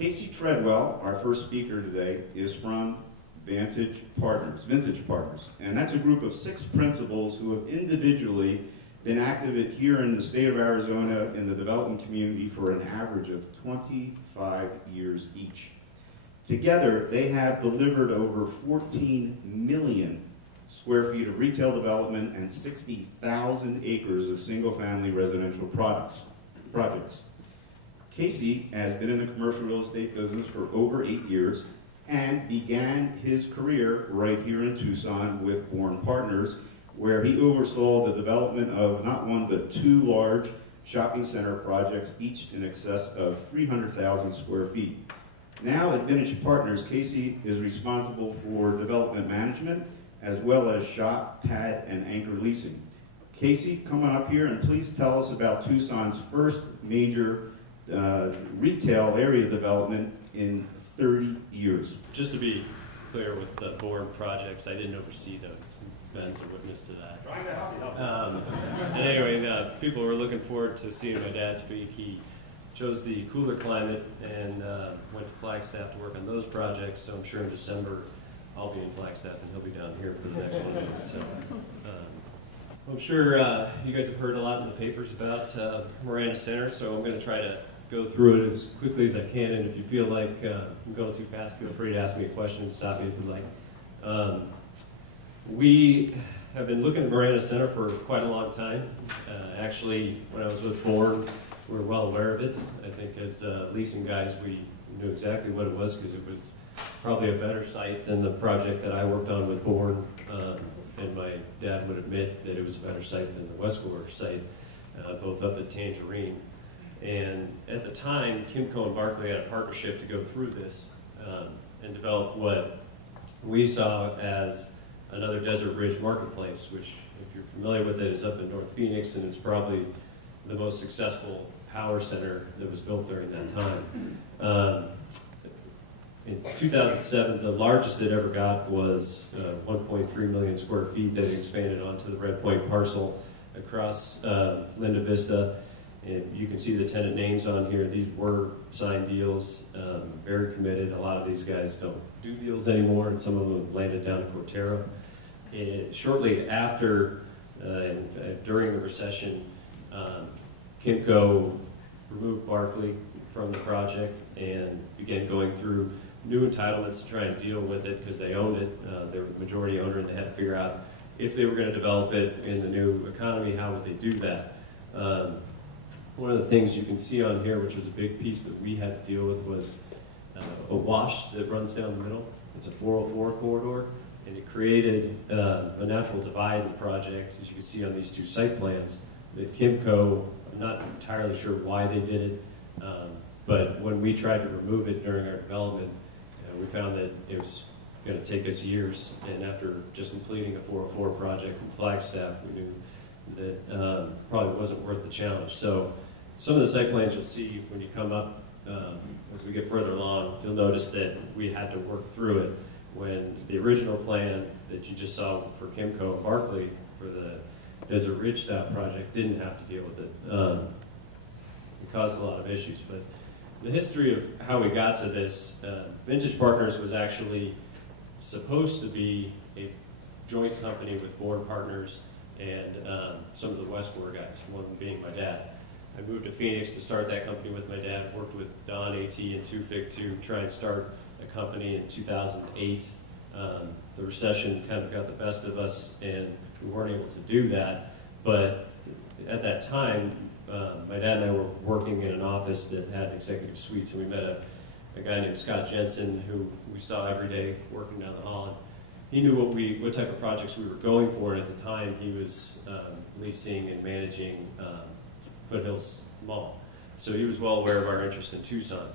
Casey Treadwell, our first speaker today, is from Vintage Partners, and that's a group of 6 principals who have individually been active here in the state of Arizona in the development community for an average of 25 years each. Together, they have delivered over 14 million square feet of retail development and 60,000 acres of single-family residential projects. Casey has been in the commercial real estate business for over 8 years and began his career right here in Tucson with Bourne Partners, where he oversaw the development of not one but 2 large shopping center projects, each in excess of 300,000 square feet. Now at Vintage Partners, Casey is responsible for development management as well as shop, pad, and anchor leasing. Casey, come on up here and please tell us about Tucson's first major retail area development in 30 years. Just to be clear with the Bourne projects, I didn't oversee those. Ben's a witness to that. Trying to help you. And anyway, people were looking forward to seeing my dad speak. He chose the cooler climate and went to Flagstaff to work on those projects, so I'm sure in December I'll be in Flagstaff and he'll be down here for the next one of those. So, I'm sure you guys have heard a lot in the papers about Marana Center, so I'm going to try to go through it as quickly as I can, and if you feel like I'm going too fast, feel free to ask me a question and stop me if you'd like. We have been looking at Marana Center for quite a long time. Actually, when I was with Bourne, we were well aware of it. I think as leasing guys, we knew exactly what it was because it was probably a better site than the project that I worked on with Bourne. And my dad would admit that it was a better site than the Westcore site, both up at Tangerine. And at the time, Kimco and Barclay had a partnership to go through this and develop what we saw as another Desert Ridge marketplace, which, if you're familiar with it, is up in North Phoenix, and it's probably the most successful power center that was built during that time. In 2007, the largest it ever got was 1.3 million square feet that expanded onto the Red Point parcel across Linda Vista. And you can see the tenant names on here. These were signed deals, very committed. A lot of these guys don't do deals anymore, and some of them have landed down in Cortera. Shortly after, during the recession, Kimco removed Barclay from the project and began going through new entitlements to try and deal with it because they owned it. They were the majority owner, and they had to figure out if they were going to develop it in the new economy, how would they do that? One of the things you can see on here, which was a big piece that we had to deal with, was a wash that runs down the middle. It's a 404 corridor, and it created a natural divide in the project, as you can see on these 2 site plans, that Kimco, I'm not entirely sure why they did it, but when we tried to remove it during our development, we found that it was going to take us years, and after just completing a 404 project in Flagstaff, we knew that probably wasn't worth the challenge. So some of the site plans you'll see when you come up, as we get further along, you'll notice that we had to work through it when the original plan that you just saw for Kimco and Barclay for the Desert Ridge style project didn't have to deal with it. It caused a lot of issues, but the history of how we got to this, Vintage Partners was actually supposed to be a joint company with Bourne Partners and some of the Westcore guys, one of them being my dad. I moved to Phoenix to start that company with my dad, worked with Don AT and Tufik to try and start a company in 2008. The recession kind of got the best of us and we weren't able to do that, but at that time, my dad and I were working in an office that had executive suites, and we met a guy named Scott Jensen who we saw every day working down the hall. And he knew what type of projects we were going for, and at the time he was leasing and managing Foothills Mall. So he was well aware of our interest in Tucson.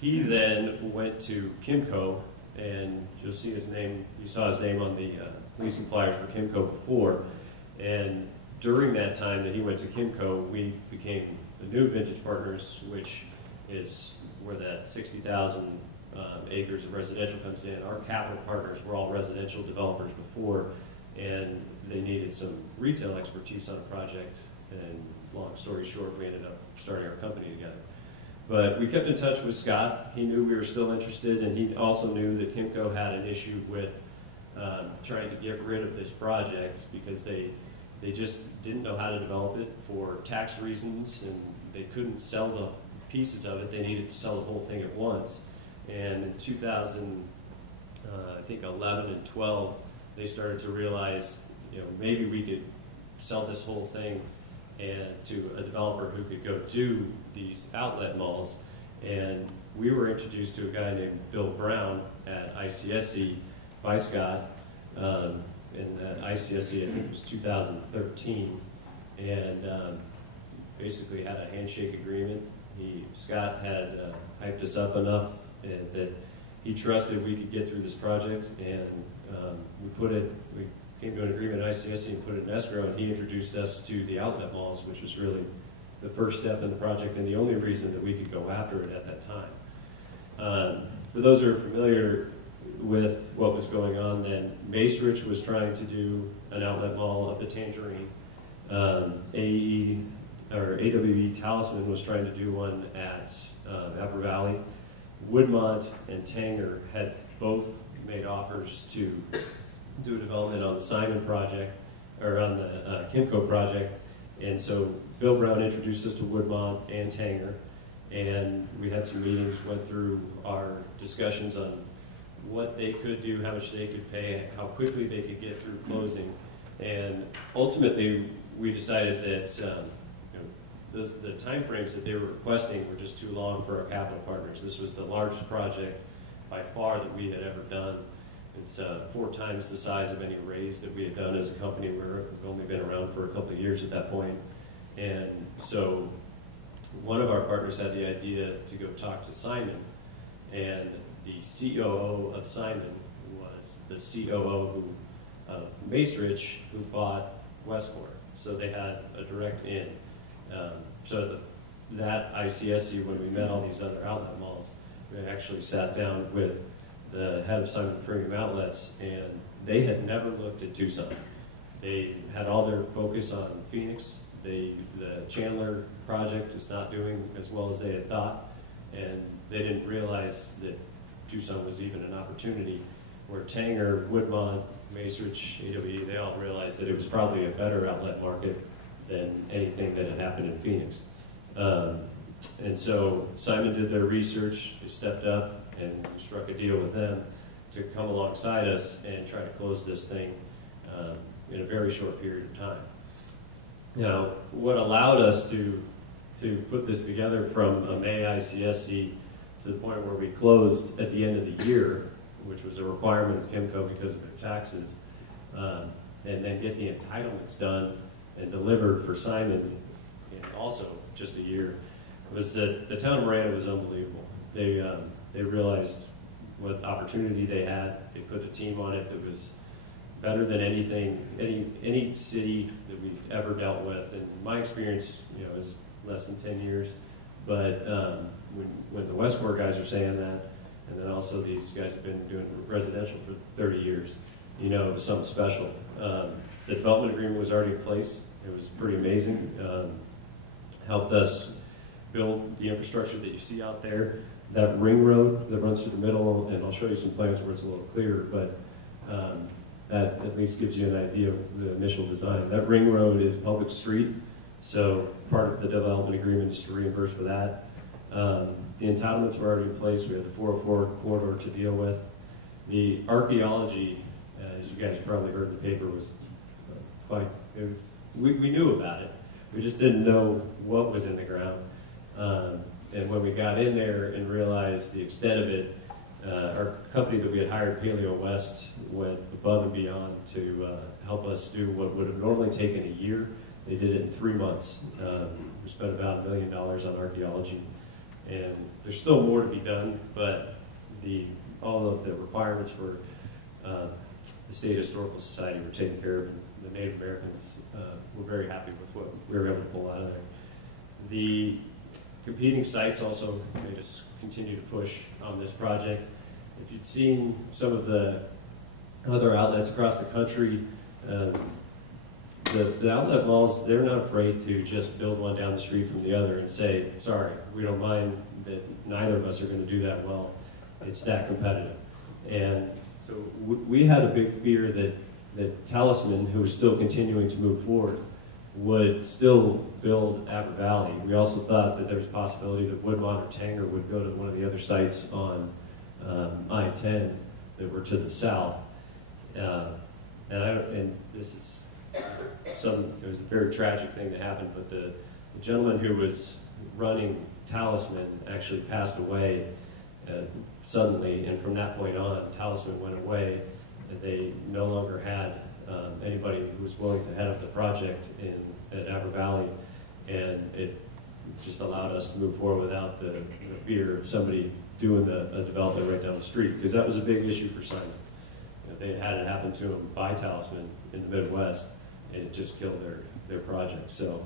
He then went to Kimco, and you'll see his name, you saw his name on the leasing flyers for Kimco before, and during that time that he went to Kimco, we became the new Vintage Partners, which is where that 60,000 acres of residential comes in. Our capital partners were all residential developers before, and they needed some retail expertise on a project, and long story short, we ended up starting our company together. But we kept in touch with Scott. He knew we were still interested, and he also knew that Kimco had an issue with trying to get rid of this project because they just didn't know how to develop it for tax reasons, and they couldn't sell the pieces of it. They needed to sell the whole thing at once. And in 2011 and 12, they started to realize, maybe we could sell this whole thing and to a developer who could go do these outlet malls. And we were introduced to a guy named Bill Brown at ICSC by Scott. And at ICSC, I think it was 2013, and basically had a handshake agreement. Scott had hyped us up enough that he trusted we could get through this project, and we came to an agreement at ICSC and put it in escrow, and he introduced us to the outlet malls, which was really the first step in the project and the only reason that we could go after it at that time. For those who are familiar with what was going on then, Macerich was trying to do an outlet mall up at Tangerine. AWE Talisman was trying to do one at Upper Valley. Woodmont and Tanger had both made offers to do a development on the Simon project, or on the Kimco project. And so Bill Brown introduced us to Woodmont and Tanger, and we had some meetings, went through our discussions on what they could do, how much they could pay, how quickly they could get through closing. And ultimately, we decided that the time frames that they were requesting were just too long for our capital partners. This was the largest project by far that we had ever done. It's 4 times the size of any raise that we had done as a company. We've only been around for a couple of years at that point. And so one of our partners had the idea to go talk to Simon, and the COO of Simon was the COO of Macerich, who bought Westport. So they had a direct in. That ICSC, when we met all these other outlet malls, we actually sat down with the head of Simon Premium Outlets, and they had never looked at Tucson. They had all their focus on Phoenix. The Chandler project is not doing as well as they had thought, and they didn't realize that Tucson was even an opportunity. Where Tanger, Woodmont, Macerich, AWE, they all realized that it was probably a better outlet market than anything that had happened in Phoenix. And so Simon did their research, they stepped up and struck a deal with them to come alongside us and try to close this thing in a very short period of time. Now, what allowed us to put this together from a May ICSC to the point where we closed at the end of the year, which was a requirement of Kimco because of their taxes, and then get the entitlements done and delivered for Simon in also just a year, was that the town of Marana was unbelievable. They realized what opportunity they had. They put a team on it that was better than any city that we've ever dealt with. And my experience, is less than 10 years. But when the Westport guys are saying that, and then also these guys have been doing residential for 30 years, it was something special. The development agreement was already in place. It was pretty amazing. Helped us build the infrastructure that you see out there. That ring road that runs through the middle, and I'll show you some plans where it's a little clearer, but that at least gives you an idea of the initial design. That ring road is public street, so part of the development agreement is to reimburse for that. The entitlements were already in place. We had the 404 corridor to deal with. The archaeology, as you guys probably heard in the paper, was we knew about it. We just didn't know what was in the ground. And when we got in there and realized the extent of it, our company that we had hired, Paleo West, went above and beyond to help us do what would have normally taken a year. They did it in 3 months. We spent about $1 million on archaeology. And there's still more to be done, but all of the requirements for the State Historical Society were taken care of. And the Native Americans were very happy with what we were able to pull out of there. The competing sites also made us continue to push on this project. If you'd seen some of the other outlets across the country, the outlet malls, they're not afraid to just build one down the street from the other and say, sorry, we don't mind that neither of us are going to do that well. It's that competitive. And so we had a big fear that Talisman, who was still continuing to move forward, would still build Apple Valley. We also thought that there was a possibility that Woodmont or Tanger would go to one of the other sites on I-10 that were to the south. And this is it was a very tragic thing that happened, but the gentleman who was running Talisman actually passed away suddenly, and from that point on, Talisman went away, and they no longer had anybody who was willing to head up the project at Apple Valley, and it just allowed us to move forward without the fear of somebody doing a development right down the street, because that was a big issue for Simon. They had it happen to them by Talisman in the Midwest, and it just killed their project. So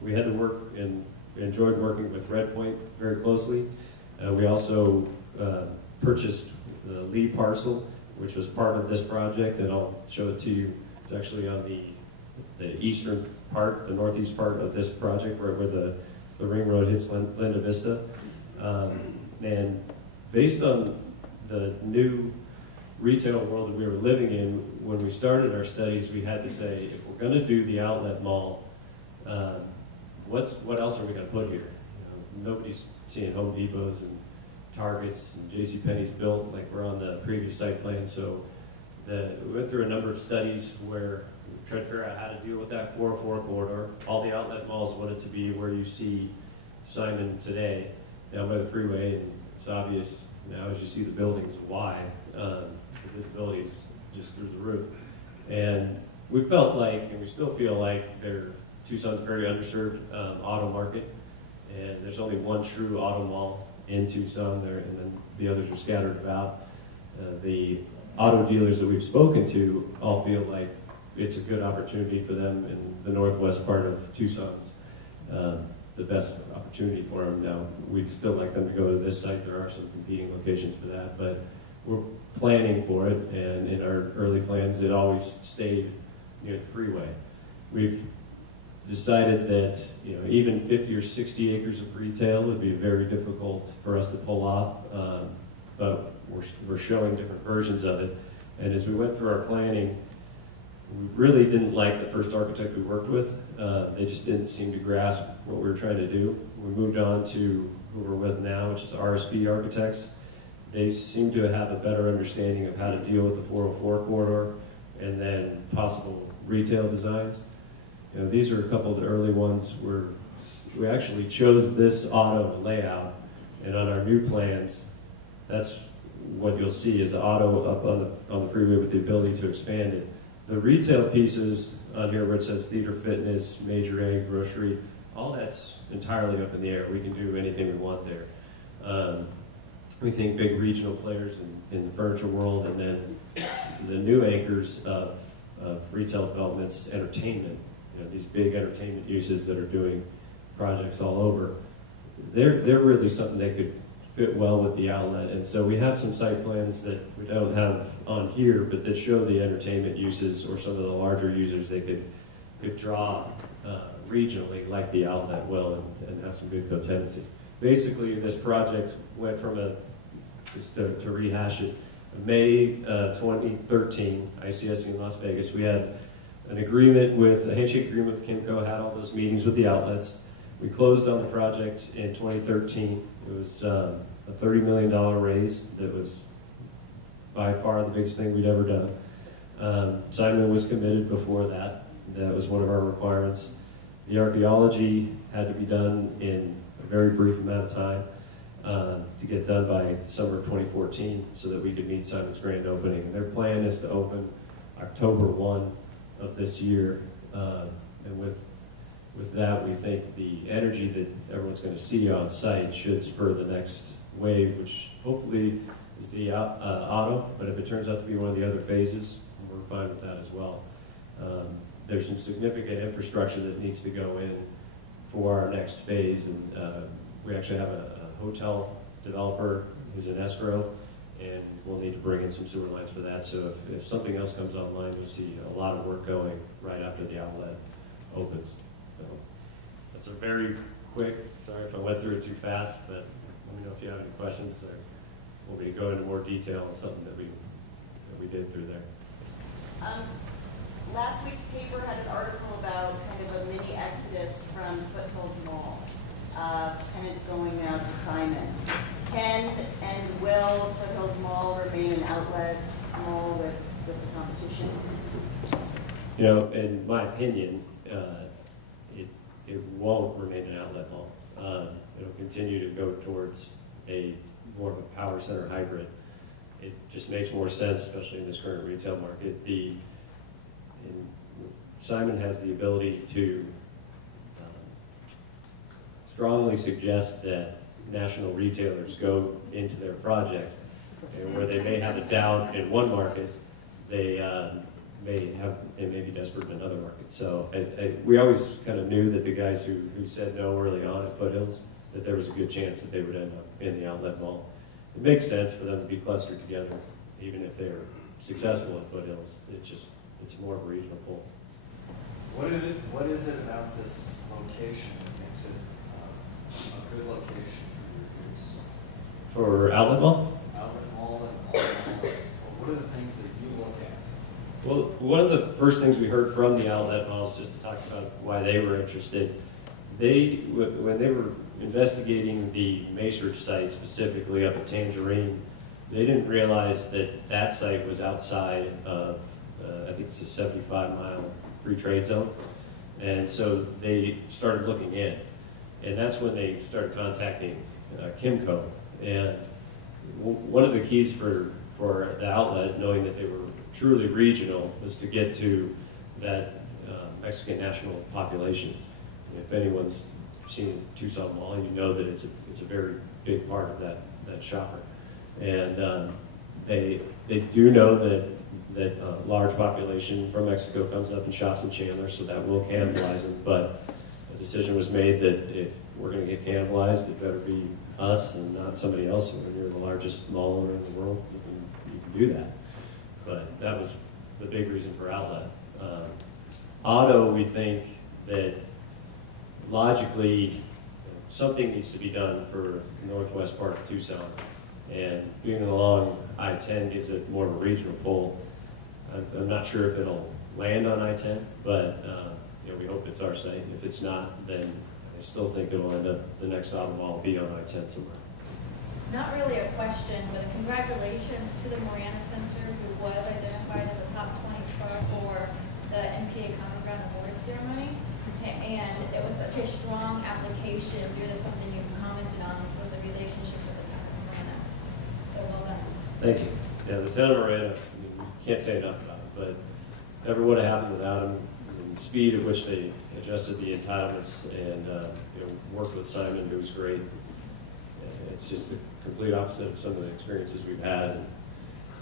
we had to work and enjoyed working with Red Point very closely. We also purchased the Lee parcel, which was part of this project, and I'll show it to you. It's actually on the eastern part, the northeast part of this project, where the ring road hits Linda Vista. And based on the new retail world that we were living in, when we started our studies, we had to say, if we're going to do the outlet mall, what else are we going to put here? Nobody's seeing Home Depots and Targets and JCPenney's built like we're on the previous site plan. So we went through a number of studies where we tried to figure out how to deal with that 404 corridor. All the outlet malls wanted to be where you see Simon today, down by the freeway, and it's obvious now as you see the buildings why. The visibility is just through the roof. And we felt like, and we still feel like, Tucson's a very underserved auto market, and there's only one true auto mall in Tucson there, and then the others are scattered about. The auto dealers that we've spoken to all feel like it's a good opportunity for them in the northwest part of Tucson's the best opportunity for them. Now, we'd still like them to go to this site. There are some competing locations for that, but we're planning for it, and in our early plans, it always stayed near the freeway. We've decided that even 50 or 60 acres of retail would be very difficult for us to pull off, but we're showing different versions of it. And as we went through our planning, we really didn't like the first architect we worked with. They just didn't seem to grasp what we were trying to do. We moved on to who we're with now, which is RSP Architects. They seem to have a better understanding of how to deal with the 404 corridor and then possible retail designs. These are a couple of the early ones where we actually chose this auto layout, and on our new plans, that's what you'll see is the auto up on the freeway with the ability to expand it. The retail pieces on here where it says theater, fitness, major A, grocery, all that's entirely up in the air. We can do anything we want there. We think big regional players in the furniture world, and then the new anchors of retail developments, entertainment, these big entertainment uses that are doing projects all over. They're really something that could fit well with the outlet. And so we have some site plans that we don't have on here, but that show the entertainment uses or some of the larger users they could draw regionally, like the outlet will, and have some good co-tenancy. Basically, this project went from just to rehash it, May 2013, ICSC in Las Vegas, we had an agreement a handshake agreement with Kimco, had all those meetings with the outlets. We closed on the project in 2013. It was a $30 million raise that was by far the biggest thing we'd ever done. Simon was committed before that. That was one of our requirements. The archaeology had to be done in a very brief amount of time to get done by summer of 2014 so that we could meet Simon's grand opening. And their plan is to open October 1 of this year. And with that, we think the energy that everyone's going to see on site should spur the next wave, which hopefully is the auto, but if it turns out to be one of the other phases, we're fine with that as well. There's some significant infrastructure that needs to go in for our next phase, and we actually have a hotel developer who's in escrow and we'll need to bring in some sewer lines for that. So if something else comes online, you'll see a lot of work going right after the outlet opens. So that's a very quick, sorry if I went through it too fast, but let me know if you have any questions or want me to go into more detail on something that we did through there. Last week's paper had an article about kind of a mini exodus from Foothills Mall. Tenants going out to Simon. Can and will Foothills Mall remain an outlet mall with the competition? You know, in my opinion, it won't remain an outlet mall. It'll continue to go towards more of a power center hybrid. It just makes more sense, especially in this current retail market. Simon has the ability to strongly suggest that national retailers go into their projects, and where they may have a doubt in one market, they may be desperate in another market. So we always kind of knew that the guys who said no early on at Foothills, that there was a good chance that they would end up in the outlet mall. It makes sense for them to be clustered together, even if they're successful at Foothills. It's more of a regional pull. What is it about this location that makes it a good location for your use? For outlet mall? Outlet mall and all mall. What are the things that you look at? Well, one of the first things we heard from the outlet malls, just to talk about why they were interested, when they were investigating the Macerich site, specifically up at Tangerine, they didn't realize that that site was outside of, I think it's a 75-mile free trade zone. And so they started looking in. And that's when they started contacting Kimco. And one of the keys for the outlet, knowing that they were truly regional, was to get to that Mexican national population. If anyone's seen Tucson Mall, you know that it's a very big part of that shopper. And they do know that a large population from Mexico comes up and shops in Chandler, so that will cannibalize them. But the decision was made that if we're going to get cannibalized, it better be us and not somebody else. When you're the largest mall owner in the world, you can do that. But that was the big reason for outlet. Auto, we think that logically something needs to be done for the northwest part of Tucson. And being along I-10 gives it more of a regional pull. I'm not sure if it'll land on I-10, but we hope it's our site. If it's not, then I still think it'll end up, the next auto mall will be on I-10 somewhere. Not really a question, but congratulations to the Marana Center, who was identified as a top 20 for the MPA Common Ground Award ceremony. And it was such a strong application due to something you commented on, was the relationship with the town of Marana. So well done. Thank you. Yeah, the town of Marana, can't say enough about it, but never would have happened without them. The speed at which they adjusted the entitlements and worked with Simon, who was great. It's just the complete opposite of some of the experiences we've had.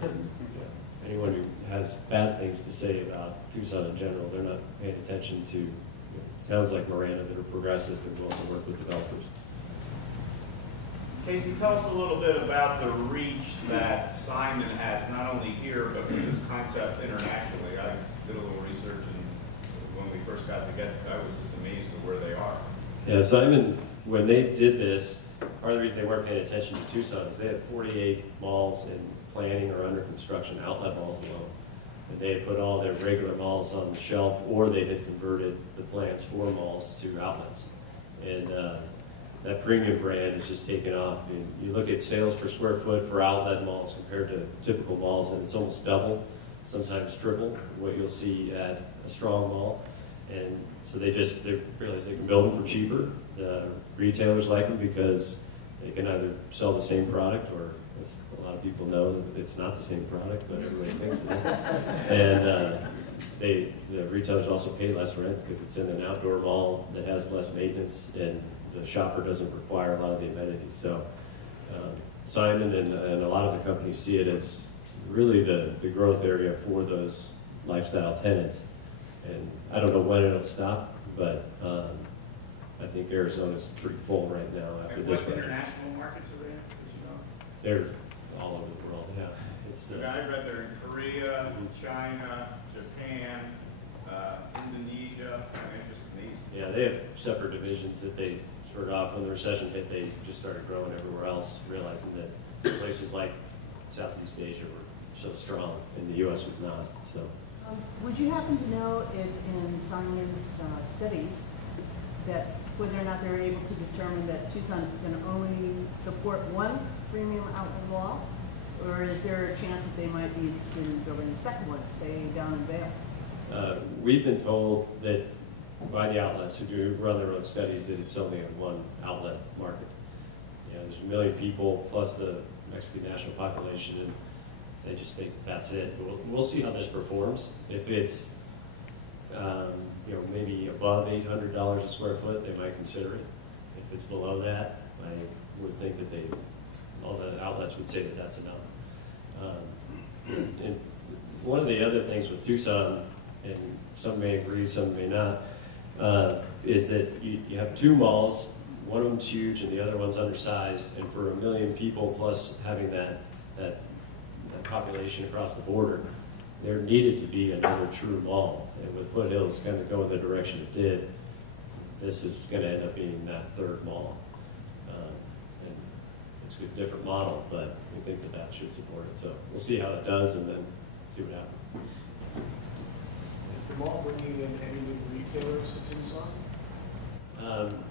And anyone who has bad things to say about Tucson in general, they're not paying attention to towns like Marana that are progressive and willing to work with developers. Casey, tell us a little bit about the reach that Simon has, not only here, but with this concept internationally. I did a little research, and when we first got together, I was just amazed at where they are. Yeah, Simon, when they did this, part of the reason they weren't paying attention to Tucson is they had 48 malls in planning or under construction, outlet malls alone. And they had put all their regular malls on the shelf, or they had converted the plans for malls to outlets. And that premium brand has just taken off. I mean, you look at sales per square foot for outlet malls compared to typical malls, and it's almost double, sometimes triple what you'll see at a strong mall. And so they realize they can build them for cheaper. The retailers like them because they can either sell the same product, or as a lot of people know, it's not the same product, but everybody thinks it is. And the retailers also pay less rent because it's in an outdoor mall that has less maintenance, and the shopper doesn't require a lot of the amenities. So Simon and a lot of the companies see it as really the growth area for those lifestyle tenants. And I don't know when it'll stop, but I think Arizona's pretty full right now after And this. what international markets are they in? They're all over the world. Yeah, it's. I read they're in Korea, China, Japan, Indonesia. I mean, it's just amazing. Yeah, they have separate divisions that they started off when the recession hit. They just started growing everywhere else, realizing that places like Southeast Asia were so strong, and the U.S. was not. So, would you happen to know if in Simon's studies that whether or not they were able to determine that Tucson can only support one premium outlet wall, or is there a chance that they might be interested in building a second one, say down in Vail? we've been told that by the outlets who do run their own studies that it's only a one outlet market. You know, there's 1 million people plus the Mexican national population, and they just think that's it. But we'll see how this performs. If it's you know, maybe above $800 a square foot, they might consider it. If it's below that, I would think that all the outlets would say that that's enough. And one of the other things with Tucson, and some may agree, some may not, is that you have two malls. One of them's huge and the other one's undersized, and for 1 million people plus having that population across the border, there needed to be another true mall. And with Foothills kind of going the direction it did, this is going to end up being that third mall. And it's a different model, but we think that that should support it. So we'll see how it does and then see what happens. Is the mall bringing in any new retailers to Tucson?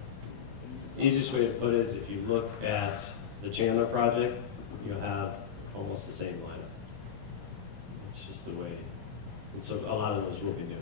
Easiest way to put it is if you look at the Chandler project, you'll have almost the same lineup. It's just the way, and so a lot of those will be new.